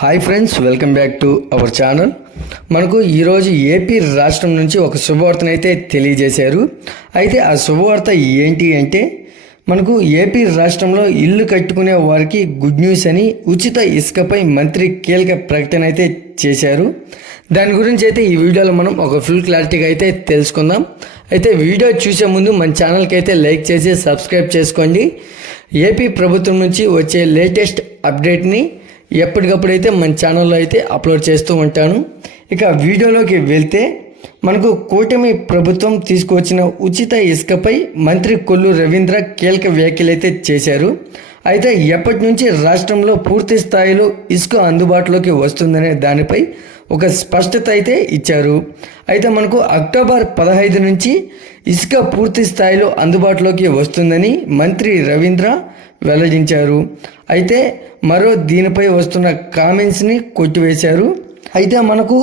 Hi friends, welcome back to our channel. మనకు ఈరోజు AP రాష్ట్రం నుంచి ఒక శుభవార్తను అయితే తెలియజేశారు. అయితే ఆ శుభవార్త ఏంటి అంటే, మనకు ఏపీ రాష్ట్రంలో ఇల్లు కట్టుకునే వారికి గుడ్ న్యూస్ అని ఉచిత ఇసుకపై మంత్రి కీలక ప్రకటన అయితే చేశారు. దాని గురించి అయితే ఈ వీడియోలో మనం ఒక ఫుల్ క్లారిటీగా అయితే తెలుసుకుందాం. అయితే వీడియో చూసే ముందు మన ఛానల్కి అయితే లైక్ చేసి సబ్స్క్రైబ్ చేసుకోండి. ఏపీ ప్రభుత్వం నుంచి వచ్చే లేటెస్ట్ అప్డేట్ని ఎప్పటికప్పుడైతే మన ఛానల్లో అయితే అప్లోడ్ చేస్తూ ఉంటాను. ఇక వీడియోలోకి వెళ్తే, మనకు కూటమి ప్రభుత్వం తీసుకువచ్చిన ఉచిత ఇసుకపై మంత్రి కొల్లు రవీంద్ర కీలక వ్యాఖ్యలు అయితే చేశారు. అయితే ఎప్పటి నుంచి రాష్ట్రంలో పూర్తి స్థాయిలో ఇసుక అందుబాటులోకి వస్తుందనే దానిపై ఒక స్పష్టత అయితే ఇచ్చారు. అయితే మనకు అక్టోబర్ 15 నుంచి ఇసుక పూర్తి స్థాయిలో అందుబాటులోకి వస్తుందని మంత్రి రవీంద్ర వెల్లడించారు. అయితే మరో దీనిపై వస్తున్న కామెంట్స్ని కొట్టివేశారు. అయితే మనకు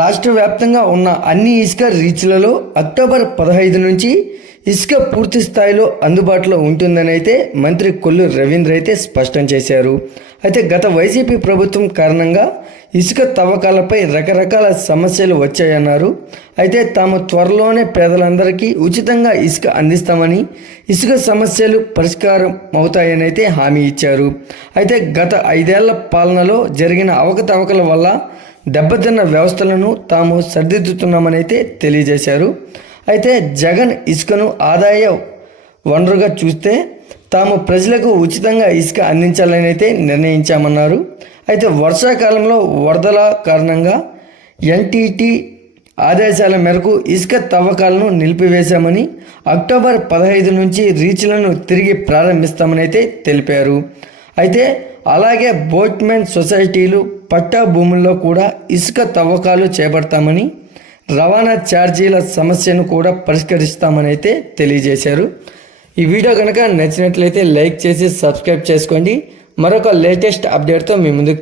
రాష్ట్ర వ్యాప్తంగా ఉన్న అన్ని ఇసుక రీచ్లలో అక్టోబర్ 15 నుంచి ఇసుక పూర్తి స్థాయిలో అందుబాటులో ఉంటుందని అయితే మంత్రి కొల్లు రవీంద్ర అయితే స్పష్టం చేశారు. అయితే గత వైసీపీ ప్రభుత్వం కారణంగా ఇసుక తవ్వకాలపై రకరకాల సమస్యలు వచ్చాయన్నారు. అయితే తాము త్వరలోనే పేదలందరికీ ఉచితంగా ఇసుక అందిస్తామని, ఇసుక సమస్యలు పరిష్కారం అవుతాయని అయితే హామీ ఇచ్చారు. అయితే గత 5 ఏళ్ల పాలనలో జరిగిన అవకతవకల వల్ల దెబ్బతిన్న వ్యవస్థలను తాము సరిదిద్దుతున్నామని అయితే తెలియజేశారు. అయితే జగన్ ఇసుకను ఆదాయ వనరుగా చూస్తే తాము ప్రజలకు ఉచితంగా ఇసుక అందించాలని అయితే నిర్ణయించామన్నారు. అయితే వర్షాకాలంలో వరదల కారణంగా ఎన్టీటీ ఆదేశాల మేరకు ఇసుక తవ్వకాలను నిలిపివేశామని, అక్టోబర్ 15 నుంచి రీచ్లను తిరిగి ప్రారంభిస్తామని అయితే తెలిపారు. అయితే అలాగే బోట్మెన్ సొసైటీలు, పట్టా భూముల్లో కూడా ఇసుక తవ్వకాలు చేపడతామని, రవాణా ఛార్జీల సమస్యను కూడా పరిష్కరిస్తామని అయితే తెలియజేశారు. ఈ వీడియో కనుక నచ్చినట్లయితే లైక్ చేసి సబ్స్క్రైబ్ చేసుకోండి. మరొక లేటెస్ట్ అప్డేట్తో మీ ముందుకు